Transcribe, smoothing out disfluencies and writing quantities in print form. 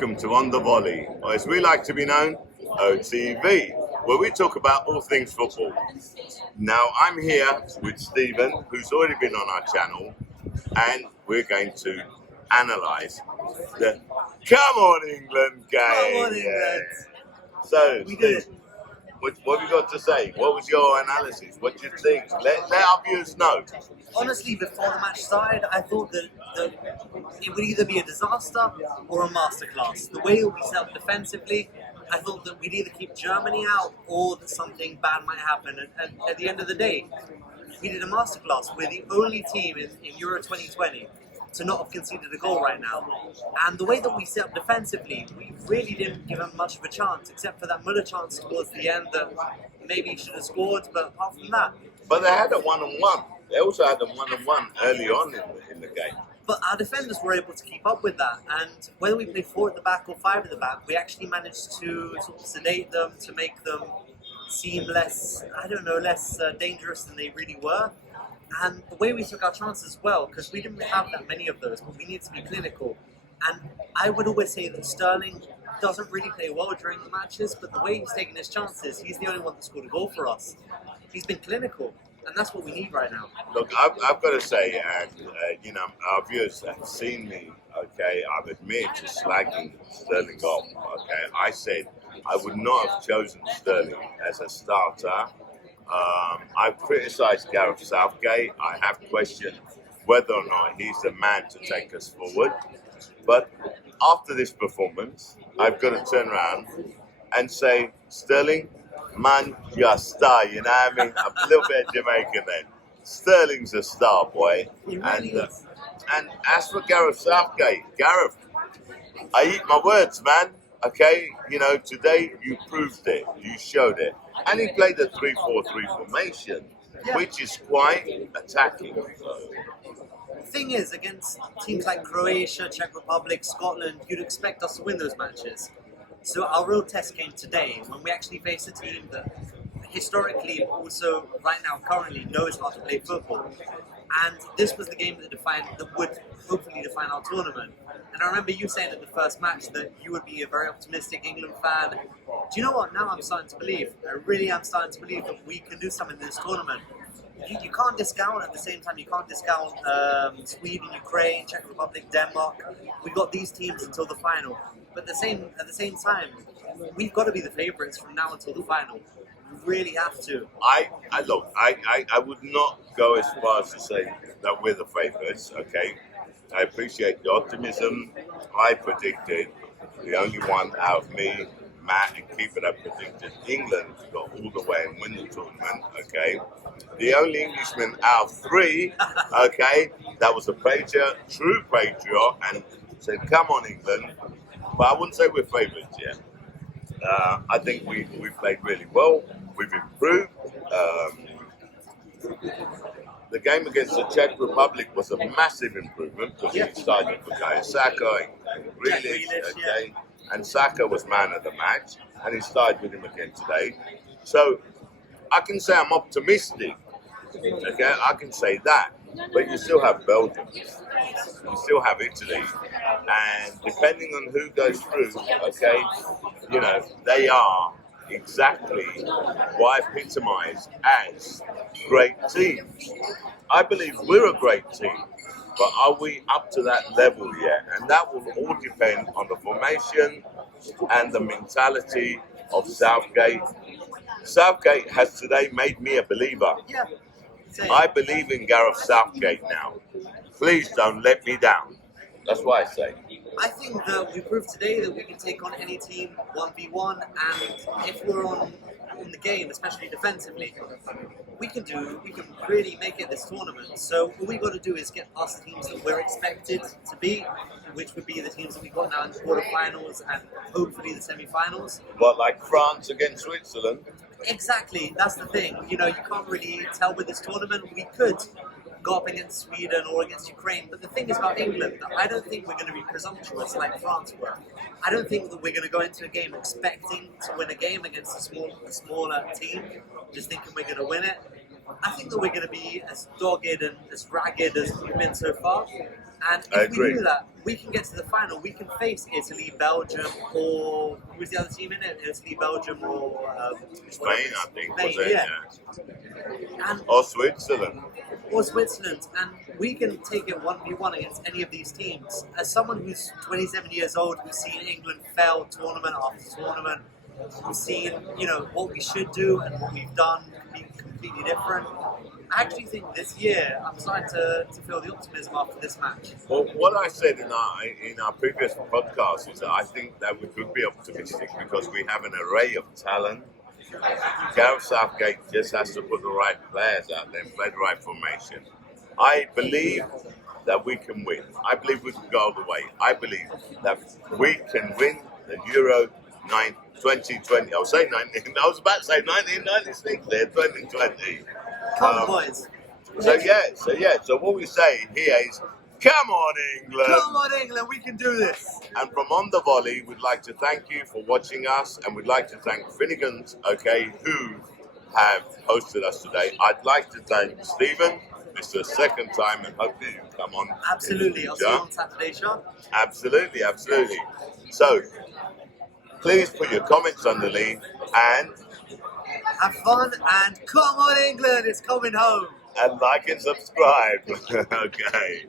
welcome to On the Volley, or as we like to be known, OTV, where we talk about all things football. Now, I'm here with Stephen, who's already been on our channel, and we're going to analyse the Come On England game. Come on, England. So, We did Steve, what have you got to say? What was your analysis? What do you think? Let our viewers know. Honestly, before the match started, I thought that it would either be a disaster or a masterclass. The way that we set up defensively, I thought that we'd either keep Germany out or that something bad might happen. And at the end of the day, we did a masterclass. We're the only team in Euro 2020 to not have conceded a goal right now. And the way that we set up defensively, we really didn't give them much of a chance, except for that Muller chance towards the end that maybe he should have scored, but apart from that. But they had a one-on-one. They also had a one-on-one early on in the game. But our defenders were able to keep up with that, and whether we play 4 at the back or 5 at the back, we actually managed to sort of sedate them, to make them seem less dangerous than they really were. And the way we took our chances as well, because we didn't have that many of those, but we need to be clinical. And I would always say that Sterling doesn't really play well during the matches, but the way he's taking his chances, he's the only one that scored a goal for us. He's been clinical, and that's what we need right now. Look, I've got to say, and our viewers have seen me. Okay, I've admitted to slagging Sterling off. Okay, I said I would not have chosen Sterling as a starter. I've criticised Gareth Southgate. I have questioned whether or not he's the man to take us forward. But after this performance, I've got to turn around and say, Sterling, man, you're a star, you know what I mean? A little bit Jamaican then. Sterling's a star, boy. He really is. And as for Gareth Southgate, Gareth, I eat my words, man. Okay, today you proved it, you showed it. And he played a 3-4-3 formation, which is quite attacking. The thing is, against teams like Croatia, Czech Republic, Scotland, you'd expect us to win those matches. So our real test came today, when we actually faced a team that historically, also right now, currently knows how to play football. And this was the game that would hopefully define our tournament. And I remember you saying at the first match that you would be a very optimistic England fan. Do you know what? Now I'm starting to believe. I really am starting to believe that we can do something in this tournament. You can't discount at the same time. You can't discount Sweden, Ukraine, Czech Republic, Denmark. We got these teams until the final. But at the same time, we've got to be the favourites from now until the final. We really have to. I would not go as far as to say that we're the favourites. Okay, I appreciate the optimism. I predicted, the only one out of me, Matt and Keeper, that predicted England to go all the way and win the tournament. Okay, the only Englishman out of 3, okay, that was a true patriot, and said, "Come on, England." But I wouldn't say we're favourites yet. I think we played really well. We've improved. The game against the Czech Republic was a massive improvement because he started with Saka and Grealish, okay? And Saka was man of the match, and he started with him again today. So I can say I'm optimistic. Okay, I can say that. But you still have Belgium, you still have Italy, and depending on who goes through, okay, they are exactly what I epitomise as great teams. I believe we're a great team, but are we up to that level yet? And that will all depend on the formation and the mentality of Southgate. Southgate has today made me a believer. Yeah. I believe in Gareth Southgate now. Please don't let me down. That's what I say. I think that we proved today that we can take on any team 1v1, and if we're on the game, especially defensively, we can really make it this tournament. So all we got to do is get past the teams that we're expected to beat, which would be the teams that we got now in the quarterfinals and hopefully the semi-finals. What, like France against Switzerland? Exactly, that's the thing. You can't really tell with this tournament. We could go up against Sweden or against Ukraine, but the thing is about England, that I don't think we're going to be presumptuous like France were. I don't think that we're going to go into a game expecting to win a game against a smaller team, just thinking we're going to win it. I think that we're going to be as dogged and as ragged as we've been so far, And I if we agree. do that, we can get to the final. We can face Italy, Belgium, or who was the other team in it? Italy, Belgium, or Spain, I think, was Spain, it? yeah. Yeah. And Or Switzerland. or Switzerland, and we can take it 1v1 against any of these teams. As someone who's 27 years old, who's seen England fail tournament after tournament, who's seen what we should do and what we've done be completely different. I actually think this year I'm starting to feel the optimism after this match. Well, what I said in our previous podcast is that I think that we could be optimistic because we have an array of talent. Gareth Southgate just has to put the right players out there and play the right formation. I believe that we can win. I believe we can go all the way. I believe that we can win the Euro 2020. I was saying 19. I was about to say 1996 there, 2020. Come on, boys. So what we say here is, come on, England! Come on, England, we can do this. And from On The Volley, we'd like to thank you for watching us, and we'd like to thank Finnegans, who have hosted us today. I'd like to thank Stephen. It's the second time, and hopefully you come on. Absolutely. I'll see you on Saturday, Shar. Absolutely. So, please put your comments underneath, and have fun, and come on, England, it's coming home. And like and subscribe. Okay.